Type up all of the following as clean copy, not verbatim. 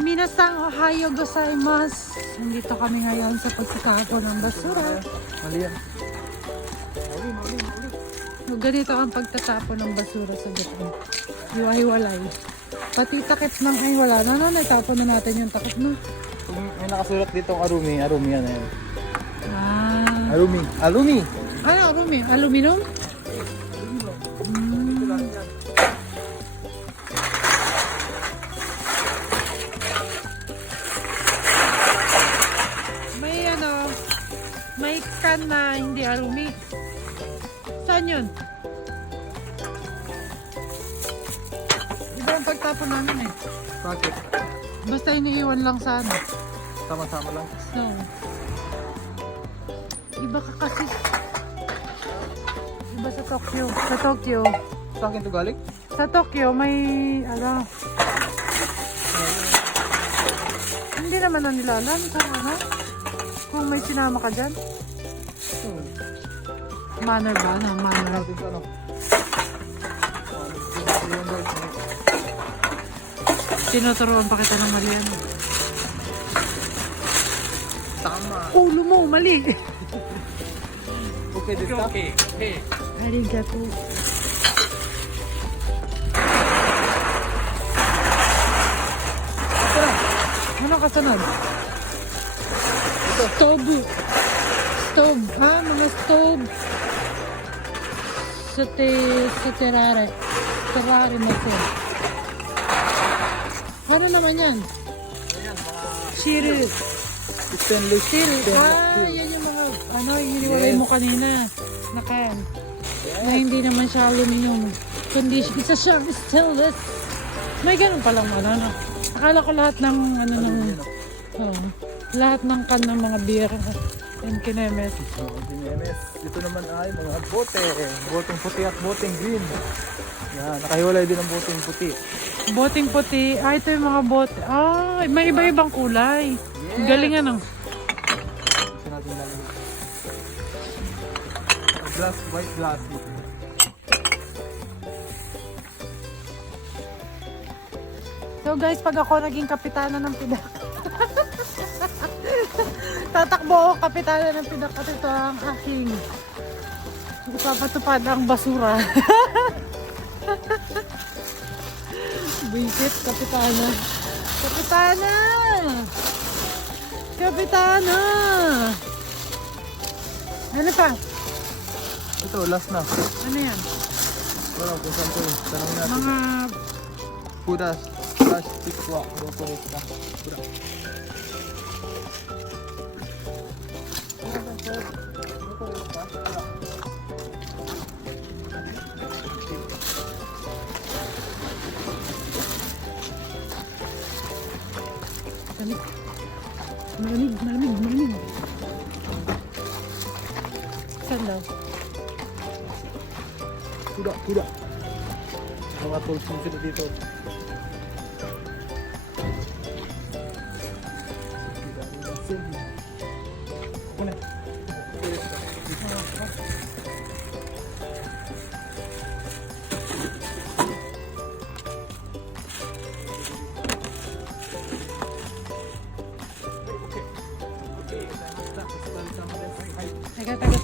Minasang Ohio gozaimasu. Nandito kami ngayon sa pagkakapo ng basura. Mali yan. Ganito ang pagtatapon ng basura sa Japan. Hiwa-hiwalay. Pati takip ng ay wala na. No, naitapon na natin yung takip no. Kung may nakasulat dito ang Arumi, Arumi yan. Ayan. Ah. Arumi. Alumi! Ano, Arumi? Aluminum? May ano, may can na hindi alumi. Saan yun? Iba ang pagtapon namin eh. Bakit? Basta iniiwan lang sa ano. Sama-sama lang. So, iba ka kasi. Iba sa Tokyo. Sa Tokyo. Sa akin to galing? Sa Tokyo may ano. Hindi naman na nila alam sa ano. Kung may sinama ka dyan. Manner ba? Ano? Manner. Natin sa ano? Tinuturuan pa kita ng mali ano. Tama. Ulo mo, mali. Okay, this stuff? Okay. Arigato. Ano kasunod? Stove. Stove. Ha? Mga stove. Sa terrare. Terrare na ito. Ano naman yan? Ayan, mga Shiru. stainless Shiru. steel. Yan yung mga ano, hiniwalay mo kanina. Na can. Na hindi naman siya aluminum. Kundi isa siyang stainless. May ganun palang ano. Akala ko lahat ng ano ng lahat ng can ng mga beer and kinemes. So, DMS. Ito naman ay mga bote. Boteng puti at boteng green. Yan, nakahiwalay din ang boteng puti. Boting puti. Ito yung mga bote. May iba-ibang kulay. Yes. Galing ano. Ito natin nalang. Glass, white glass. So guys, pag ako naging kapitana ng pidak. Tatakbo ako kapitana ng pidak at ito ang aking ipapatupad ang basura. Bisit, kapitana. Kapitana! Kapitana! Ano pa? Ito, last na. Ano yan? Wala kung saan to. Tanongin natin. Mga Kudas, plastic wa, corporate na. Kuda. malamig. Saan daw? Kuda. Mga tools yung sila dito. Arigatou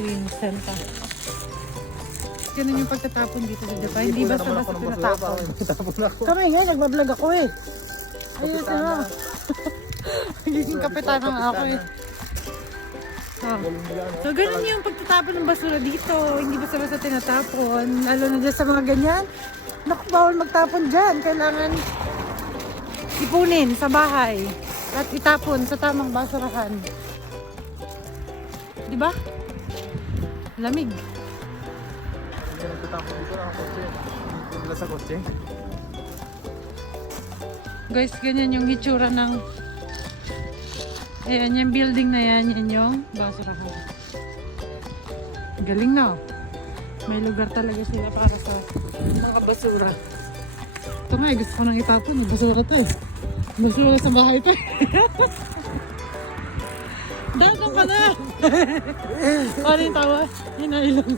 Clean center. Ganun yung pagtatapon dito sa Japan. Hindi basta-basta tinatapon. Tapos na ako. Kami nga, nagbablog ako eh. Ayos na. Magiging kapitan na ako eh. So, ganun yung pagtatapon ng basura dito. Hindi basta-basta tinatapon. Lalo na dyan sa mga ganyan. Naku, bawal magtapon dyan. Kailangan ipunin sa bahay. At itapon sa tamang basurahan. Diba? Lamig. Hindi nagtatapon dito na ang kotse. Hindi sa kotse. Guys, ganyan yung hitsura ng ayan, yung building na yan, yan yung basurahan. Galing na. May lugar talaga sila para sa mga basura. Ito nga, gusto ko nang itapon. Basura to eh. Basura sa bahay to eh. Dagang ka na! Ano yung tawa? Hinailong.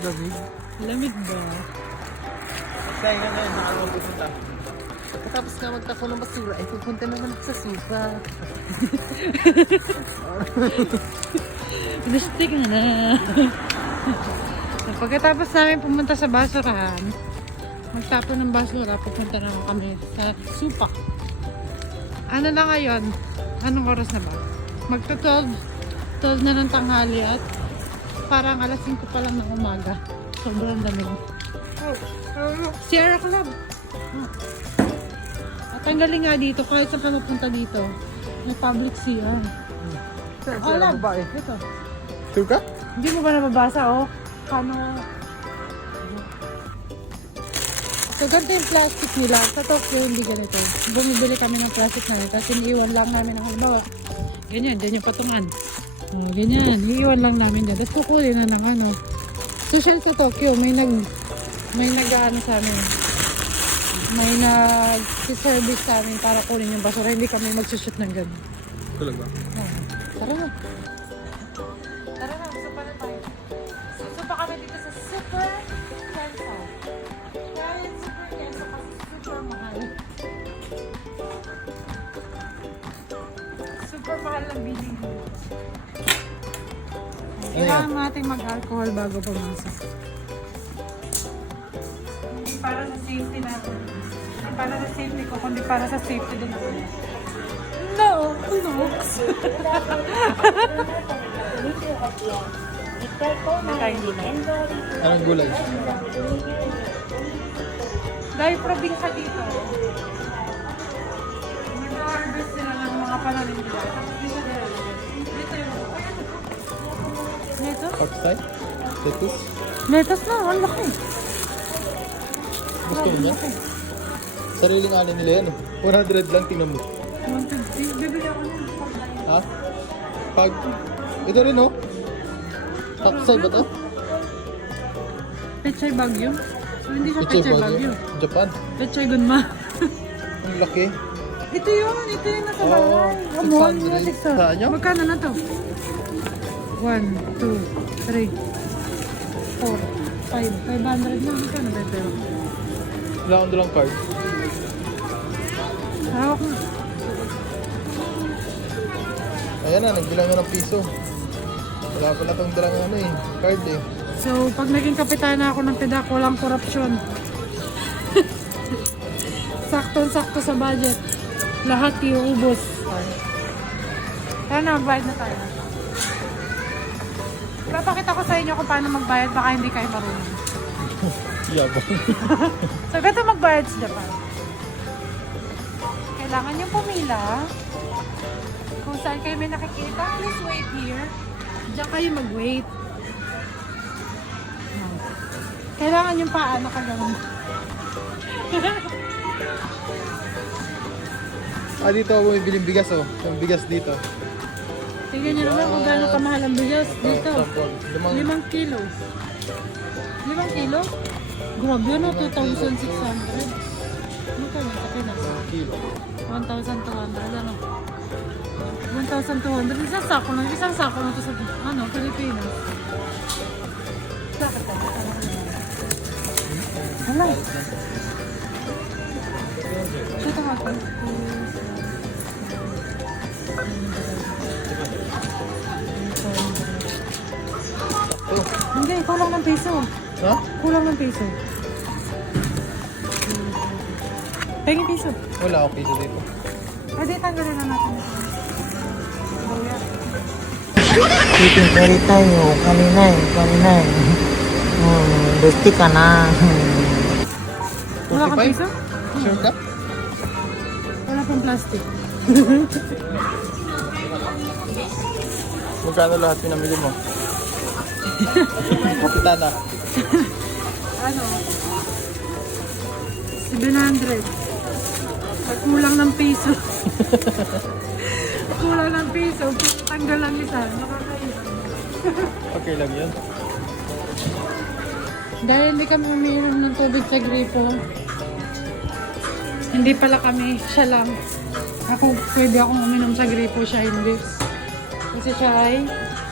Lamig. Lamig ba? Kaya ganyan, saan mo pupunta? Tapos nga magtako ng basura, ay pupunta naman ako sa sofa. Lustig na. Pagkatapos namin pumunta sa basurahan, magtapon ng basura, pupunta naman kami sa supa. Ano na ngayon? Anong oras na ba? Magto-12 na ng tanghali at parang alas 5 pa lang ng umaga. Sobrang lamig. Sierra Club. At ang galing nga dito, kahit saan ka mapunta dito, may public CR. Oh, lab. Ito. Sure ka? Hindi mo ba nababasa, oh? Paano? So, ganito yung plastic nila. Sa Tokyo, hindi ganito. Bumibili kami ng plastic namin. Tapos iniiwan lang namin ang halimbawa. Ganyan, dyan yung patungan. Oh, ganyan, iiwan lang namin dyan. Tapos kukunin na ng ano. Social sa Tokyo, may nag-ano sa amin. May nag-service sa amin para kunin yung basura. Hindi kami magsushoot ng gano'n. Talaga? Oh, tara na. Tara na, supa na tayo. Susupa kami dito sa Super Kensa. Kaya yung Super Kensa kasi super mahal. Super mahal ang bilhin dito. Kailangan natin mag-alcohol bago pumasok. Hindi para sa safety natin. Hindi para sa safety ko, kundi para sa safety din ako. No, looks. Anong gulay? Dahil probinsya dito, nag-harvest sila ng mga pananim nila. Tapos dito nila. Dito yung lettuce? Outside? Lettuce? Lettuce na, ang laki. Gusto mo niya? Laki. Sariling alin nila yan eh. 100 lang, tingnan mo. 150. Bibili ako ng Ha? Pag... Ito rin oh. Outside ba to? Pechay Bagyo. So, hindi siya Pechay Pechay Bagyo. Bagyo. Japan. Pechay Gunma. Ang laki. Ito yung nasa Oo, bahay. Amon, 600. music to. Saan yun? Magkano na to? 1, 2, 3, 4, 5. 500 na. Magkano ba ito? Wala akong dalang card. Hawak na. Ayan na, nagbilang na ng piso. Wala pala itong dalang ano eh. Card eh. So, pag naging kapitana ako ng TEDAC, walang korupsyon. Sakto-sakto sa budget. Lahat iubos. Tara na, magbayad na tayo. Papakita ko sa inyo kung paano magbayad, baka hindi kayo marunong. Yabang. So, ganito magbayad sa Japan. Kailangan nyo pumila. Kung saan kayo may nakikita, please wait here. Diyan kayo mag-wait. Kailangan yung paa nakagano'n. Dito ako bumibili ng bigas oh. Yung bigas dito. Tingnan nyo naman kung gaano kamahal ang bigas dito. Tapos, 5 kilo. 5 kilo? Grabe yun, no? 2,600. Magkano sa Pinas? kilo. 1,200, ano? 1,200. Isang sako na to sa, Pilipinas. Bakit ka? Hala. Ito nga po. Sakto. Hindi, kulang ng piso. Ha? Kulang ng piso. Pengin piso. Wala akong piso dito. Pwede tanggalin na natin. Luya. Chicken curry tayo, kanina eh. Gusti ka na. Wala kang 45? piso? Sure ka? Wala pang plastic. Magkano lahat pinamili mo? Kapitana. Ano? 700. Pag kulang ng piso. Kulang ng piso. Tanggal lang isa. Nakakailan. Okay lang yun. Dahil hindi kami umiinom ng tubig sa gripo. Hindi pala kami. Siya lang. Ako, pwede akong uminom sa gripo. Siya hindi. Kasi siya ay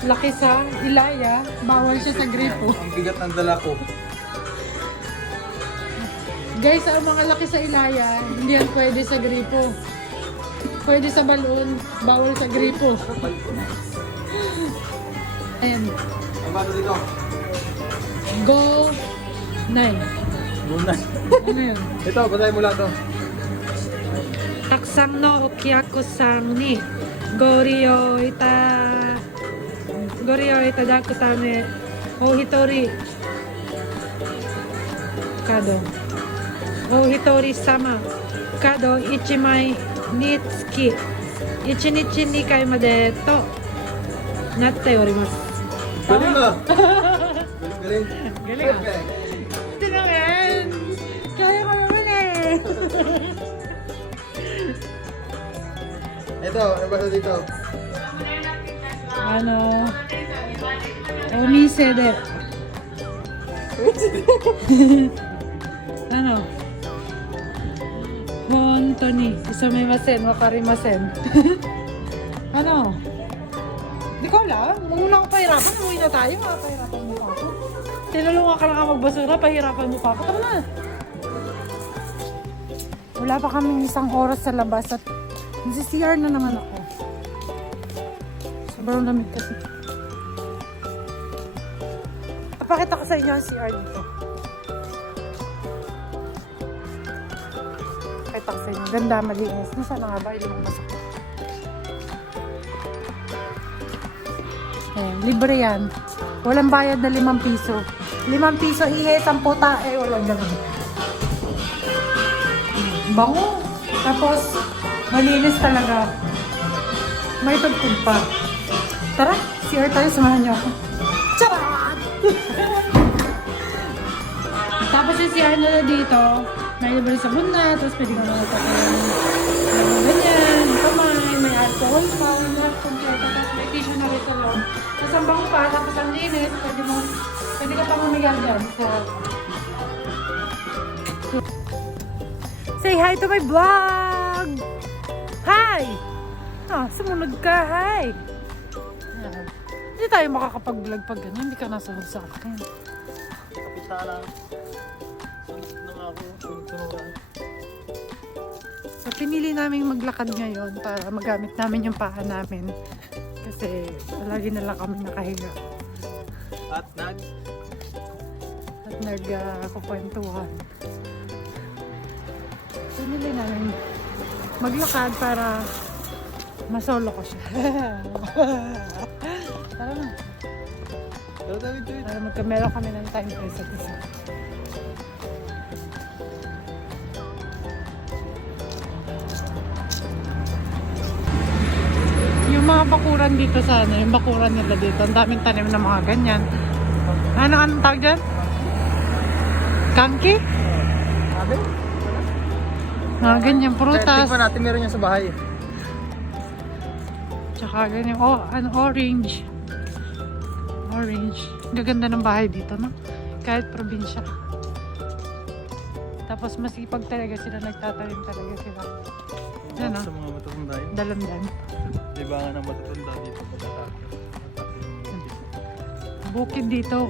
laki sa Ilaya. Bawal siya sa gripo. Ang bigat ng dala ko. Guys, ang mga laki sa Ilaya, hindi yan pwede sa gripo. Pwede sa balon, bawal sa gripo. Ayan. Ang bato dito? Go 9. Bunay. Ano yun? Ito, basahin mo lang to. Taksang no okyaku-san ni gori o itadaku tame o hitori kado o hitori sama kado 1枚につき1日2回までとなっております。 Galing ah! Galing. Galing ah. Perfect. Ito naman! Kaya ko naman eh! Ito, ano ba dito? Ano? Omise de. Ano? Honto ni. Isumimasen, wakarimasen. Ano? Di ko alam. Muna ako pahirapan. Umuwi na tayo. Pahirapan mo pa ako. Tinulungan ka lang ka magbasura. Pahirapan mo pa ako. Tama na. Wala pa kaming isang oras sa labas at nasi-CR na naman ako. Sobrang lamig kasi. Papakita ko sa inyo ang CR dito. Pakita ko sa inyo. Ganda, malinis. Nasaan na nga ba? Ilang basak. Ayan, libre yan. Walang bayad na 5 piso. 5 piso ihe, 10 tae. Walang ganun. Bango. Tapos, malinis talaga. May tugtog pa. Tara, CR tayo. Samahan niyo ako. Charot! Tapos yung CR na dito, may libre sabon na. Tapos pwede ka mga ganyan, kamay, may alcohol pa, lahat kompleto. Tapos may tissue na rin sa loob. Tapos ang bango pa, tapos ang linis, pwede ka pa mamigal dyan. Say hi to my vlog! Hi! Ah, sumunod ka, hi! Yan. Hindi tayo makakapag-vlog pag ganyan, hindi ka nasunod sa akin. Kapitala. Sunod na nga ako. Sunod. So, pinili namin maglakad ngayon para magamit namin yung paa namin. Kasi lagi na lang kami nakahiga. At nagkukwentuhan. Pinili namin maglakad para masolo ko siya. Tara na. Para magkamero kami ng time sa isa't isa. Yung mga bakuran dito sa ano, yung bakuran nila dito, ang daming tanim ng mga ganyan. Anong tawag dyan? Kangki? Sabi? Mga ganyan, prutas. Tingnan natin, meron yan sa bahay. Tsaka ganyan, ano, orange. Orange. Gaganda ng bahay dito, no? Kahit probinsya. Tapos masipag talaga sila, nagtatanim talaga sila. Yan, Sa mga matatanda yun. dalandan. Di ba nga ng matatanda dito? Bukid dito.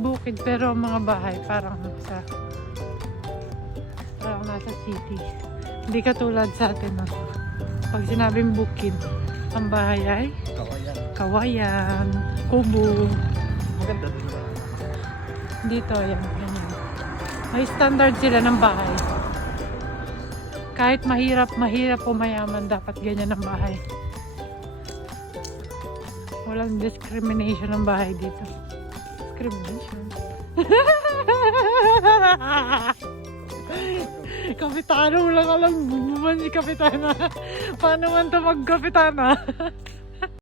Bukid, pero ang mga bahay parang nasa city. Hindi katulad sa atin, no? Pag sinabing bukid, ang bahay ay Kawayan. kawayan, kubo. Maganda din ba? Dito, yan, ganyan. May standard sila ng bahay. Kahit mahirap o mayaman, dapat ganyan ang bahay. Walang discrimination ng bahay dito. Discrimination. Kapitano, walang alam. Buman si Kapitana. Paano man ito mag-Kapitana?